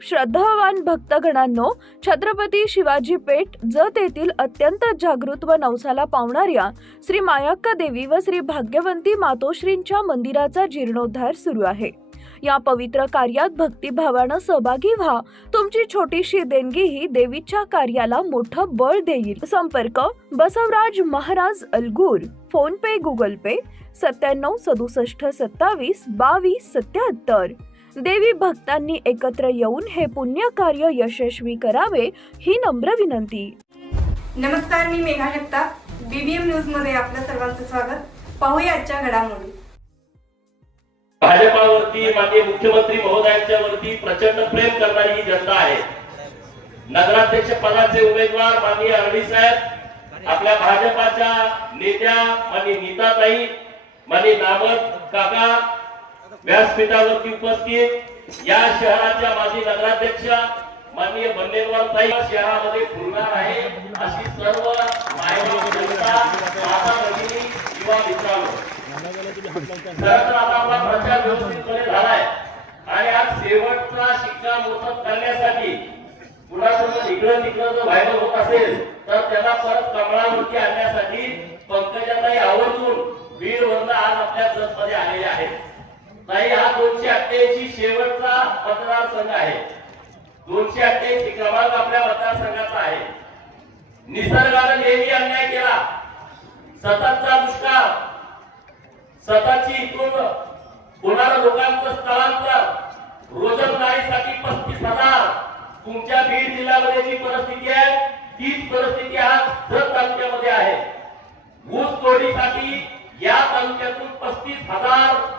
श्रद्धावान भक्तगणांनो, छत्रपती शिवाजी पेठ जत येथील अत्यंत जागृत व नवसाला पावणाऱ्या श्री मायाक्का देवी व श्री भाग्यवंती मातोश्रींच्या मंदिराचा जीर्णोद्धार सुरू आहे। या पवित्र कार्यात भक्तिभावानं सहभागी व्हा। तुमची छोटीशी देणगी ही देवीच्या कार्याला मोठं बळ देईल। संपर्क बसवराज महाराज अलगूर, फोन पे गुगल पे 97 67 27 22 77। देवी भक्तांनी एकत्र येऊन हे पुण्य कार्य यशस्वी करावे ही नम्र विनंती। नमस्कार, मी मेघा जगताप, बीबीएम न्यूज मध्ये आपल्या सर्वांचं स्वागत। पाहूया आजच्या घडामोडी। भाजपावरती माननीय मुख्यमंत्री महोदयांच्यावरती प्रचंड प्रेम करणारी ही जनता आहे। नगराध्यक्ष पदाचे उमेदवार माननीय अरडी साहेब, आपल्या भाजपाच्या नेत्या माननीय नीताताई, माननीय नामद काका व्यासपीठावरती उपस्थित, या शहराच्या माजी नगराध्यक्ष माननीय बन्नेरवार ताई शहरामध्ये फुलणार आहे अशी सर्व मायबाप जनता, माता भगिनी, युवा मित्रांनो, खरं तर आपला प्रचार व्यवस्थितपणे झालाय आणि आज शेवटचा शिक्कामोर्तब करण्यासाठी कुणासोबत इकडं तिकडं जर व्हायरल होत असेल तर त्याला परत कमळावरती आणण्यासाठी पंकजाताई आवर्जून बीडवरून आज आपल्या जतमध्ये आलेले आहेत। ताई, हा 288 शेवटचा मतदारसंघ आहे। 288 क्रमांक आपल्या मतदारसंघाचा आहे। निसर्गाने नेहमी अन्याय केला, सततचा दुष्काळ, सततची इथून होणारं लोकांचं स्थलांतर, रोजंदारीसाठी 35,000, तुमच्या बीड जिल्ह्यामध्ये जी परिस्थिती आहे तीच परिस्थिती आज जत तालुक्यामध्ये आहे। ऊस तोडीसाठी या तालुक्यातून 35,000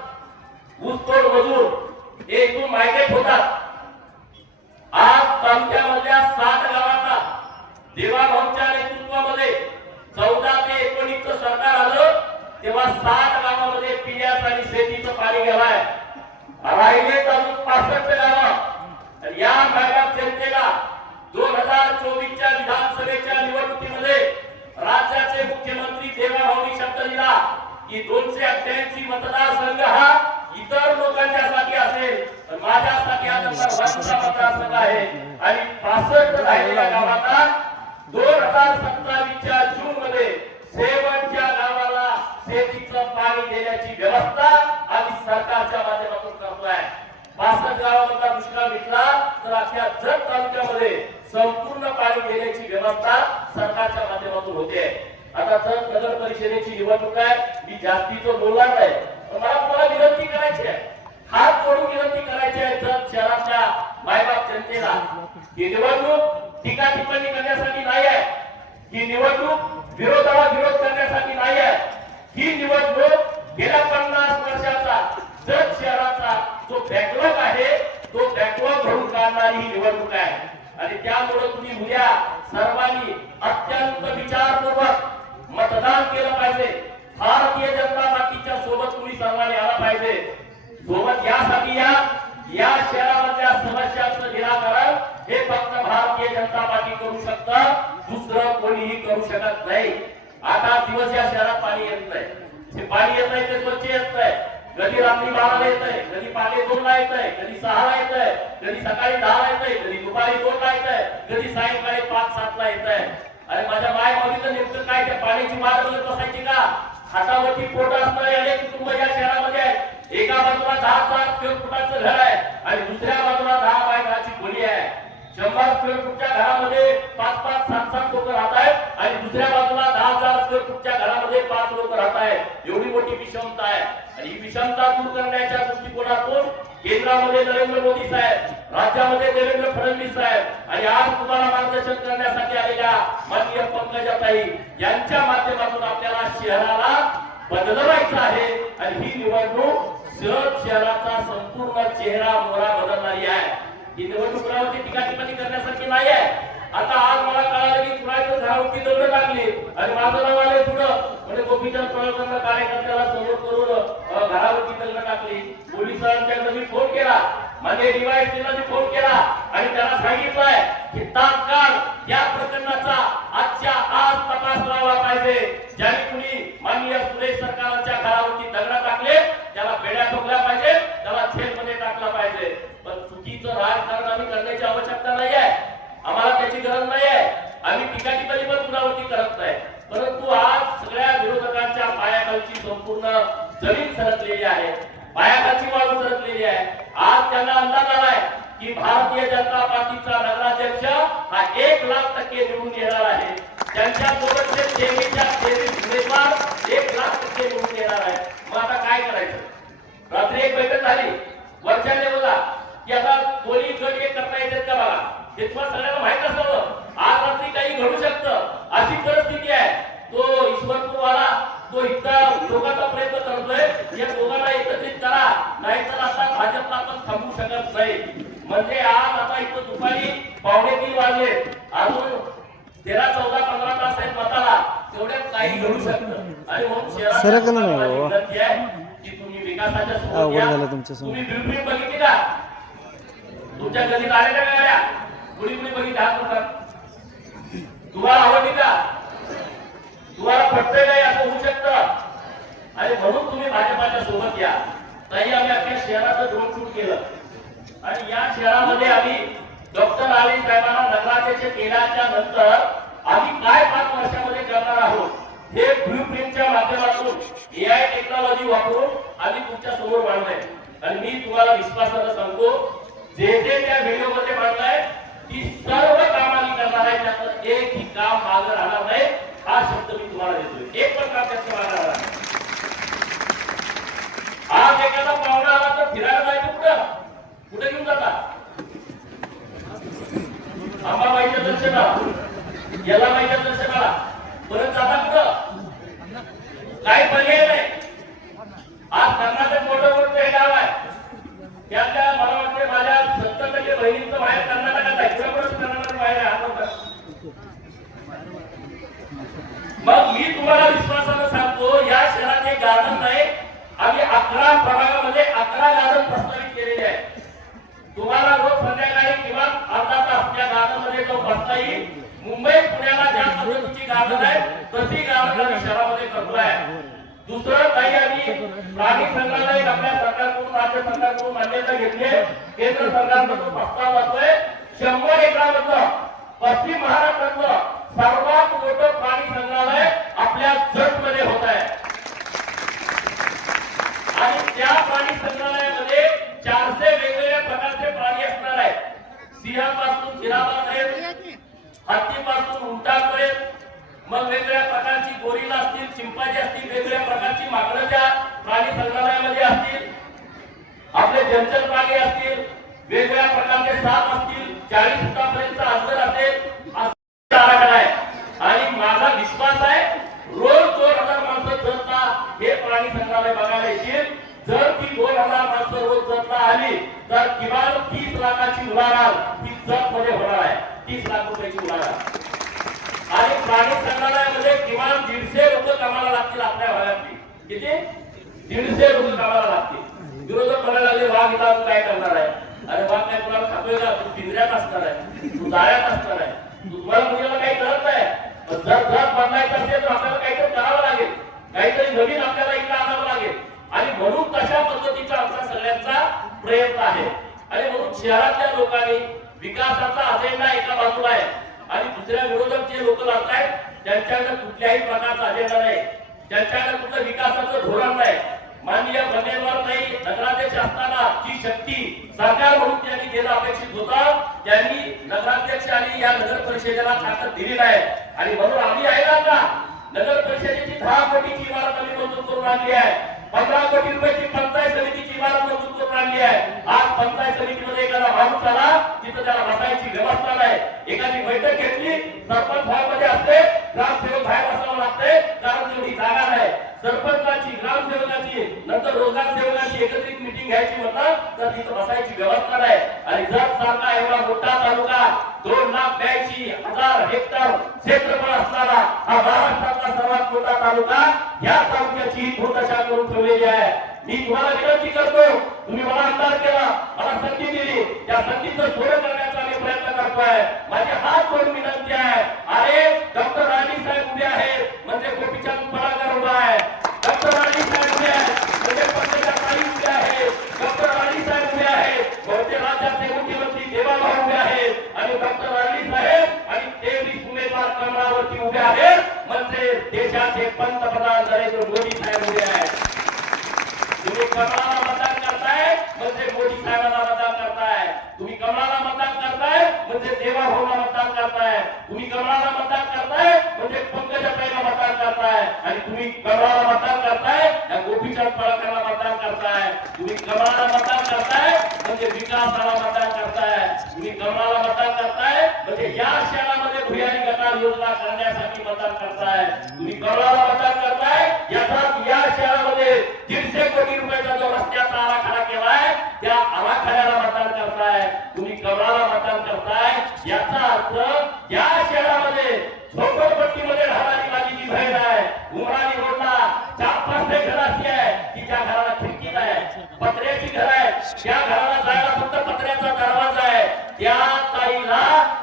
ऊसतोड मजूर हे इथून मायग्रेट होतात। आज तालुक्यामधल्या 60 गावांना देवाभाऊंच्या नेतृत्वामध्ये 14 ते 19 सरकार आलं तेव्हा 60 गावामध्ये पिण्याचं आणि शेतीचं पाणी गेलाय। राहिले अजून 65 गावं। या भागात जनतेला 2024च्या विधानसभेच्या निवडणुकीमध्ये राज्याचे मुख्यमंत्री देवाभाऊंनी शब्द दिला की 288 मतदारसंघ हा इतर लोकांच्यासाठी असेल, माझ्यासाठी हा मतदारसंघ आहे आणि 65 राहिलेल्या गावांना 2027च्या जून मध्ये शेवटच्या गावाला शेतीचं पाणी देण्याची व्यवस्था आम्ही सरकारच्या माध्यमातून करतोय। 65 गावांचा दुष्काळ मिटला तर अख्ख्या जत तालुक्यामध्ये संपूर्ण पाणी देण्याची व्यवस्था सरकारच्या माध्यमातून होते। आता जत नगर परिषदेची निवडणूक आहे, मी जास्तीचं बोलणार नाही, पण मला तुम्हाला विनंती करायची आहे, हात जोडून विनंती करायची आहे जत शहराच्या मायबाप जनतेला, ही निवडणूक टीका टिप्पणी करण्यासाठी नाही आहे, ही निवडणूक विरोधाला विरोध करण्यासाठी नाही आहे, ही निवडणूक गेल्या 50 वर्षाचा जत शहराचा जो बॅकलॉग आहे तो बॅकलॉग भरून काढणारी ही निवडणूक आहे। आणि त्यामुळे तुम्ही उद्या सर्वांनी अत्यंत विचारपूर्वक मतदान केलं पाहिजे। भारतीय जनता पार्टीच्या सोबत तुम्ही सर्वांनी आला पाहिजे। सोबत यासाठी या शहरामधल्या समस्यांचं निराकरण हे फक्त भारतीय जनता पार्टी करू शकतं, दुसरं कोणीही करू शकत नाही। आता दिवस या शहरात पाणी येत नाही, ते पाणी येत नाही ते स्वच्छ येत नाही, कधी रात्री 12ला येत आहे, कधी पाणी 2ला येत आहे, कधी 6ला येत आहे, कधी सकाळी 10ला येत आहे, कधी दुपारी 2ला येत आहे, कधी सायंकाळी 5-7ला येत आहे। अरे माझ्या माय माऊलीचं नेमकं काय, त्या पाण्याची वाट बघत बसायची का? हातावरती पोट असणारे अनेक कुटुंब या शहरामध्ये आहेत। एका बाजूला 10,000 स्क्वेअर फुटाचं घर आहे आणि दुसऱ्या बाजूला 10 बाय 10ची खोली आहे। 100 स्क्वेअर फुटच्या घरामध्ये 5-5, 7-7 लोक राहत आहेत आणि दुसऱ्या बाजूला 10,000 स्क्वेअर फुटच्या घरामध्ये 5 लोक राहत आहेत। एवढी मोठी विषमता आहे आणि ही विषमता दूर करण्याच्या दृष्टिकोनातून केंद्रामध्ये नरेंद्र मोदी साहेब, राज्यामध्ये देवेंद्र फडणवीस साहेब आणि आज तुम्हाला मार्गदर्शन करण्यासाठी आलेल्या माननीय पंकजाताई यांच्या माध्यमातून आपल्याला शहराला बदलवायचं आहे आणि ही निवडणूक शहराचा संपूर्ण चेहरा मोहरा बदलणारी आहे। ही निवडणुकीवरती टीका टिप्पणी करण्यासारखी नाही आहे। आता आज मला कळालं की कुणाचं घरावरती दगड टाकली आणि माझं नाव आले पुढं म्हणजे गोपीचंद पडळकरला कार्यकर्त्याला समोर करून घरावरती दगड टाकली। पोलिसांच्या मी फोन केला, माननीय डीवायएसपीला मी फोन केला आणि त्यांना सांगितलंय की तात्काळ या प्रकरणाचा आजच्या आज तपास लावला पाहिजे। ज्यांनी कुणी माननीय सुरेश सरकारांच्या घरावरती दगड टाकले त्याला बेड्या ठोकल्या पाहिजे, त्याला जेलमध्ये टाकला पाहिजे। पण चुकीचं राजकारण आम्ही करण्याची आवश्यकता नाही आहे, आम्हाला त्याची गरज नाही आहे, आम्ही टीका टिप्पणी पण कुणावरती करत नाही. परंतु आज सगळ्या विरोधकांच्या पायाखालची संपूर्ण जमीन सरकलेली आहे, पायाखालची वाळू सरकलेली आहे. आज त्यांना अंदाज आलाय की भारतीय जनता पार्टीचा नगराध्यक्ष हा 1,00,000% निवडून येणार आहे. त्यांच्या सोबतचे 23 उमेदवार 1,00,000% निवडून येणार आहे. मग आता काय करायचं? रात्री एक बैठक झाली वरच्या लेवलला की आता दोन्ही गट एक करता येतात का बघा. हे तुम्हाला सगळ्यांना माहित असावं, आज रात्री काही घडू शकतं अशी परिस्थिती आहे. तो ईश्वरपूरवाला तो इतका लोकांचा प्रयत्न करतोय, या दोघांना एकत्रित करा, नाहीतर आता भाजपला पण थांबवू शकत नाही. म्हणजे आज आता इथं दुपारी 2:45 वाजले, अजून 13, 14, 15 तास आहेत मताला, तेवढ्यात काही घडू शकतं. आणि म्हणून विनंती आहे की तुम्ही विकासाच्या सोबत या. तुम्ही बिलकुल बघितली का तुमच्या गल्लीत आलेल्या गाड्या? कुणी कुणी बघितली हात वर? तुम्हाला आवडली का? तुम्हाला पटतंय काय? असं होऊ शकतं. आणि म्हणून तुम्ही भाजपाच्या सोबत या. ताई आम्ही अख्ख्या शहराचं ड्रोन शूट केलं आणि या शहरामध्ये आम्ही डॉक्टर आली साहेबांना नगराध्यक्ष केल्याच्या नंतर आम्ही काय 5 वर्षामध्ये करणार आहोत हे ब्लूप्रिंटच्या माध्यमातून AI टेक्नॉलॉजी वापरून आम्ही तुमच्या समोर मांडलंय. आणि मी तुम्हाला विश्वासानं सांगतो, जे जे त्या व्हिडिओमध्ये मांडलंय ती सर्व काम आम्ही करणार आहे. त्यातलं एकही काम मागं राहणार नाही, हा शब्द मी तुम्हाला देतोय. एक पण काम त्याचं मागं राहणार नाही. आज एखादा पाहुणा आला तर फिरायला जायचं कुठं? कुठे घेऊन जाता? अंबाबाईच्या दर्शनाला, येलाबाईच्या दर्शनाला, परत जाता कुठं? काही पर्याय नाही. आज कर्नाटक बॉर्डरवरचं हे गाव आहे, त्यातल्या मला वाटते माझ्या 70% बहिणींचं बाहेर कर्नाटकात आहे. कर्नाटक बाहेर आहे. मग मी तुम्हाला विश्वासानं सांगतो, या शहरात एक गार्डन आहे. आम्ही 11 प्रभागामध्ये 11 गार्डन प्रस्तावित केलेले आहे. तुम्हाला रोज संध्याकाळी किमान अर्धा तास त्या गार्डन मध्ये जाऊन बसता येईल. मुंबई पुण्याला ज्या पद्धतीची गार्डन आहे तशी गार्डन आम्ही शहरामध्ये करतोय. दुसरं काही आम्ही प्राणी संग्रहालय आपल्या सरकारकडून, राज्य सरकारकडून मान्यता घेतली. केंद्र सरकारकडून प्रस्ताव जातोय. 100 एकरामधलं पश्चिम महाराष्ट्रातलं सर्वात मोठं प्राणी संग्रहालय आपल्या जतमध्ये होत आहे. आणि त्या प्राणी संग्रहालयामध्ये 400 वेगवेगळ्या प्रकारचे प्राणी असणार आहेत. सिंहापासून जिराफापर्यंत, हत्तीपासून उंटापर्यंत, मग वेगवेगळ्या प्रकारची गोरिला असतील, चिंपांजी असतील, वेगवेगळ्या प्रकारची माकडं त्या प्राणी संग्रहालयामध्ये असतील. आपले जंगल प्राणी असतील, वेगवेगळ्या प्रकारचे साप असतील, 40 फुटापर्यंतचा अंतर असेल, असा आराखडा आहे. आणि माझा विश्वास आहे रोज 2,000 माणसं जतला हे प्राणी संग्रहालय बघायला येतील. जर ती 2,000 माणसं रोज जतला आली तर किमान 30 लाखाची उलाढाल ती जत मध्ये होणार आहे. 30 लाख रुपयाची उलाढाल. आणि प्राणी संग्रहालयामध्ये किमान 150 लोक कामाला लागतील आपल्या भागातली. किती? 150 लोक कामाला लागतील. विरोधक म्हणायला लागले वाघ इथं काय करणार आहे? अरे वाघ काय तुला खातोय का? तू पिंजऱ्यात असणार आहे, तू जाळ्यात असणार आहे, तुम्हाला मुलीला काही करत नाही. जर जर बनवायचं असेल तर आपल्याला काहीतरी करावं लागेल, काहीतरी नवीन आपल्याला इकडे आणावं लागेल. आणि म्हणून तशा पद्धतीचा आमचा सगळ्यांचा प्रयत्न आहे. आणि म्हणून शहरातल्या लोकांनी विकासाचा अजेंडा एका बाजूला आहे आणि दुसऱ्या विरोधक जे लोक लढतायत त्यांच्याकडे कुठल्याही प्रकारचा अजेंडा नाही, त्यांच्याकडे कुठलं विकासाचं धोरण नाही. माननीय बंडेलवार नाही नगराध्यक्ष असताना जी शक्ती सरकार म्हणून त्यांनी देणं अपेक्षित होतं, त्यांनी नगराध्यक्ष आणि या नगर परिषदेला ताकद दिली नाही. आणि म्हणून आम्ही आहे ना आता नगर परिषदेची 10 कोटीची इमारत आम्ही मंजूर करून आणली आहे. 15 कोटी रुपयाची पंचायत समितीची इमारत मंजूर करून आणली आहे. आज पंचायत समितीमध्ये एखादा माणूस आला तिथं त्याला बसायची व्यवस्था नाही. एखादी बैठक घेतली सरपंच हॉलमध्ये असते, ग्रामसेवक बाहेर बसावं लागतंय कारण तेवढी जागा नाही. सरपंचाची, ग्रामसेवकाची, नंतर रोजगार सेवकाची एकत्रित मिटिंग घ्यायची म्हटलं तर तिथं बसायची व्यवस्था नाही. आणि जर सारखा एवढा मोठा तालुका 2,82,000 हेक्टर क्षेत्रफळ असणारा हा महाराष्ट्रातला सर्वात मोठा तालुका, या तालुक्याची दुर्दशा करून ठेवलेली आहे. मी तुम्हाला विनंती करतो, तुम्ही मला आमदार केला, मला संधी दिली, त्या संधीचं सोडं करण्याचा आम्ही प्रयत्न करतोय. माझी हात जोडून विनंती आहे, अरे डॉक्टर राणी साहेब उभे आहेत म्हणजे गोपीचंद पडळकर उभा आहे, डॉक्टर राणी साहेब उभे आहेत म्हणजे पंकजा ताई उभे आहेत, डॉक्टर राणी साहेब उभे आहेत म्हणजे राज्याचे मुख्यमंत्री देवाभाऊ तुम्ही कमळाला मतदान करताय म्हणजे पंकजाताईला मतदान करताय, आणि तुम्ही कमळाला मतदान करताय या गोपीचंद पळकरला मतदान करताय, तुम्ही कमळाला मतदान करताय म्हणजे विकासाला मतदान करताय, तुम्ही कमळाला मतदान करताय म्हणजे या शहरामध्ये भुयारी गटार योजना करण्यासाठी मतदान करताय, तुम्ही कमळाला मतदान करताय याचा या शहरामध्ये 150 कोटी रुपयाचा जो रस्त्याचा आराखडा केलाय त्या आराखड्याला मतदान करताय, तुम्ही कमळाला मतदान करताय याचा अर्थ या शहरामध्ये झोपडपट्टीमध्ये राहणारी माझी जी बहीण आहे, उमराणी रोडला 4-5 घर अशी आहे की ज्या घराला खिडकी आहे, पत्र्याची घर आहे, त्या घराला जायला फक्त पत्र्याचा दरवाजा आहे, त्या ताईला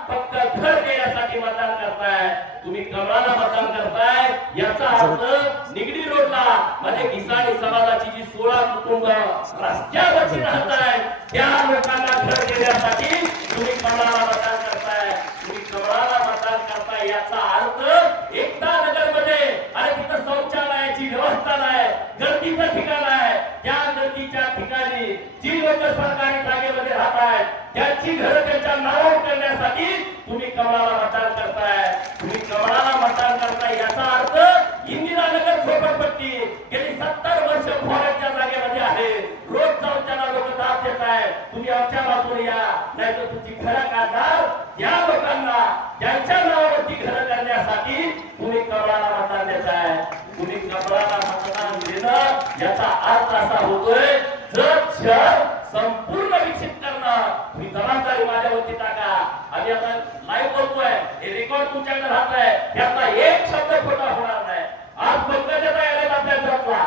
फक्त घर देण्यासाठी मतदान करताय, तुम्ही कमळाला मतदान करताय याचा अर्थ निगडी रोडला म्हणजे घिसाणी समाजाची जी 16 कुटुंब रस्त्यावरती राहत आहेत त्या लोकांना घर देण्यासाठी तुम्ही कमळाला मतदान करताय, तुम्ही कमळाला मतदान करताय याचा अर्थ एकता नगरमध्ये आणि तिथं शौचालयाची व्यवस्था नाही, गर्दीचं ठिकाण आहे, त्या गर्दीच्या ठिकाणी जी लोक सरकारी जागेमध्ये राहत आहेत त्यांची घरं त्यांच्या नावावर करण्यासाठी तुम्ही कमळाला मतदान करताय, तुम्ही कमळाला मतदान करताय याचा अर्थ इंदिरानगर झोपडपट्टी गेली 70 वर्ष फॉरेस्टच्या जागेमध्ये आहे, रोज जाऊन त्यांना लोक दाब देत आहे, तुम्ही आमच्या बाजूने या नाहीतर तुमची घरं काढणार या लोकांना त्यांच्या नावावरती घरं करण्यासाठी तुम्ही कमळाला मतदान देताय, तुम्ही कमळाला मतदान देणं याचा अर्थ असा होतोय जर शहर संपूर्ण विकसित करणं तुम्ही जबाबदारी माझ्यावरती टाका, आम्ही आता लाईव्ह बोलतोय हे रेकॉर्ड तुमच्याकडे राहत आहे त्यातला एक शब्द खोटा होणार नाही, आज पंकजाताई आले आपल्या घरातला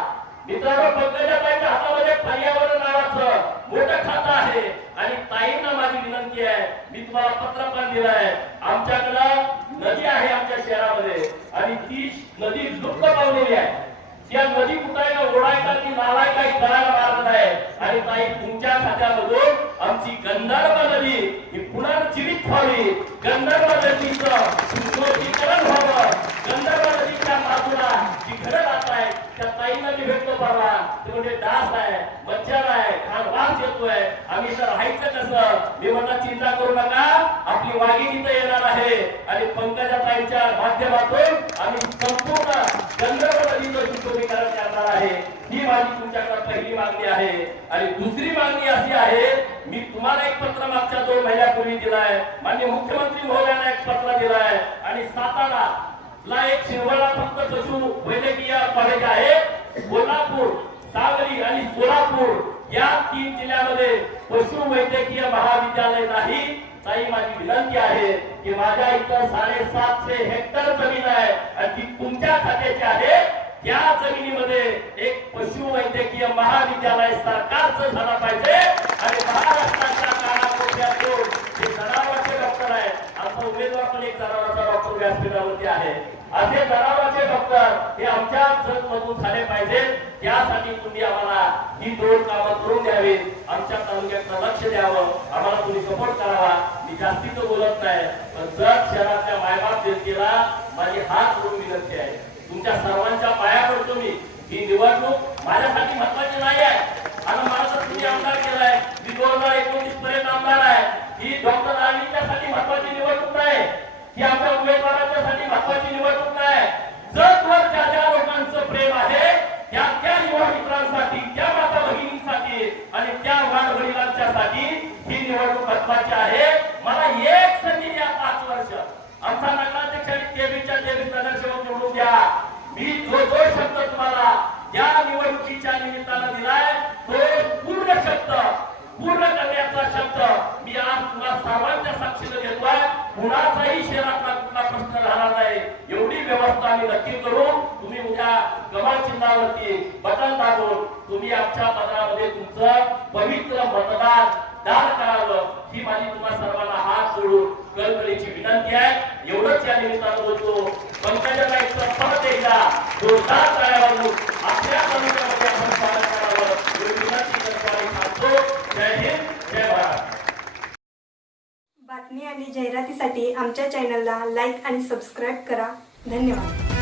मित्रांनो, पंकजाताईच्या हातामध्ये पर्यावरण नावाचं मोठं खातं आहे आणि ताईंना माझी विनंती आहे, मी तुम्हाला पत्र पण दिलं आहे, आमच्याकडं नदी आहे आमच्या शहरामध्ये आणि ती नदी लुप्त पावलेली आहे, त्या नदी कुठायला ओढायला ती नालायका करायला मार्ग नाही, आणि ताई तुमच्या खात्यामधून आमची गंधर्व नदी ही पुनर्जीवित व्हावी, गंधर्व नदीचं सुशोभीकरण व्हावं, गंधर्व नदीच्या बाजूला जी घरं राहत आहेत त्या ताईंना मी भेटतो परवा, ते म्हणजे डास आहे, मच्छर आहे, घाण वास येतोय, आम्ही तर राहायचं कसं, मी म्हणलं चिंता करू नका, आपली वाघिणी इथं येणार आहे आणि पंकजाताईंच्या माध्यमातून आम्ही संपूर्ण गंधर्व नदीचं सुशोभीकरण करणार आहे, ही माझी तुमच्याकडे पहिली मागणी आहे, आणि दुसरी मागणी अशी आहे, मी तुम्हाला एक पत्र मागच्या 2 महिन्यापूर्वी दिलाय, माननीय मुख्यमंत्री महोदयांना एक पत्र दिलाय, आणि साताराला एक शिरवळा फक्त पशु वैद्यकीय कॉलेज आहे, कोल्हापूर, सांगली आणि सोलापूर या 3 जिल्ह्यामध्ये पशु वैद्यकीय महाविद्यालय नाही, ताई माझी विनंती आहे की माझ्या इथं 750 हेक्टर जमीन आहे आणि ती तुमच्या खात्याची आहे, त्या जमिनीमध्ये एक पशु वैद्यकीय महाविद्यालय सरकारचं झालं पाहिजे, आणि महाराष्ट्राच्या कानाकोपऱ्यातून हे जनावरांचे डॉक्टर आहे, आमचा उमेदवार पण एक जनावरांचा डॉक्टर व्यासपीठावरती आहे, असे जनावरांचे डॉक्टर हे आमच्या जगमधून झाले पाहिजे, त्यासाठी तुम्ही आम्हाला ही 2 कामं करून द्यावी, आमच्या तालुक्याचं लक्ष द्यावं, आम्हाला तुम्ही सपोर्ट करावा, मी जास्तीच बोलत नाही, पण जर शहराच्या मायबाप जनतेला माझी हात जोडून विनंती आहे, तुमच्या सर्वांच्या पाया पडतो मी, ही निवडणूक माझ्यासाठी महत्वाची नाही आहे, आणि मला तर तुम्ही आमदार केलाय, मी 2019 पर्यंत आमदार आहे, ही डॉक्टर राणींच्यासाठी महत्वाची निवडणूक नाही, ही आमच्या उमेदवारांच्यासाठी महत्वाची निवडणूक नाही, जगभर ज्या ज्या लोकांचं प्रेम आहे त्या त्या युवा मित्रांसाठी, त्या माता भगिनींसाठी आणि त्या वाडवडिलांच्यासाठी ही निवडणूक महत्वाची आहे, मला एक संधी द्या 5 वर्ष, आमचा नगराध्यक्ष आणि 23 नगरसेवक निवडून द्या, मी जो शब्द तुम्हाला या निवडणुकीच्या निमित्तानं दिलाय तो पूर्ण करण्याचा शब्द मी आज तुम्हाला सर्वांच्या साक्षीने देतोय, कुणाचाही शहरातला कुठला प्रश्न राहणार नाही, एवढी व्यवस्था आम्ही नक्की करू, तुम्ही उद्या कमळ चिन्हावरती बटन दाबून तुम्ही आमच्या पदरामध्ये तुमचं पवित्र मतदान दान करावं, ही माझी तुम्हा सर्वांना हात जोडून कळकळीची विनंती आहे, एवढंच या निमित्तानं बोलतो, पंकजाताईंचं परत एकदा जोरदार टाळ्या वाजवून आपल्या तालुक्यामध्ये आपण स्वागत करावं, एवढी विनंती करतो आणि सांगतो, जय हिंद, जय भारत. बातमी आणि जाहिरातीसाठी आमच्या चॅनलला लाईक आणि सबस्क्राईब करा. धन्यवाद.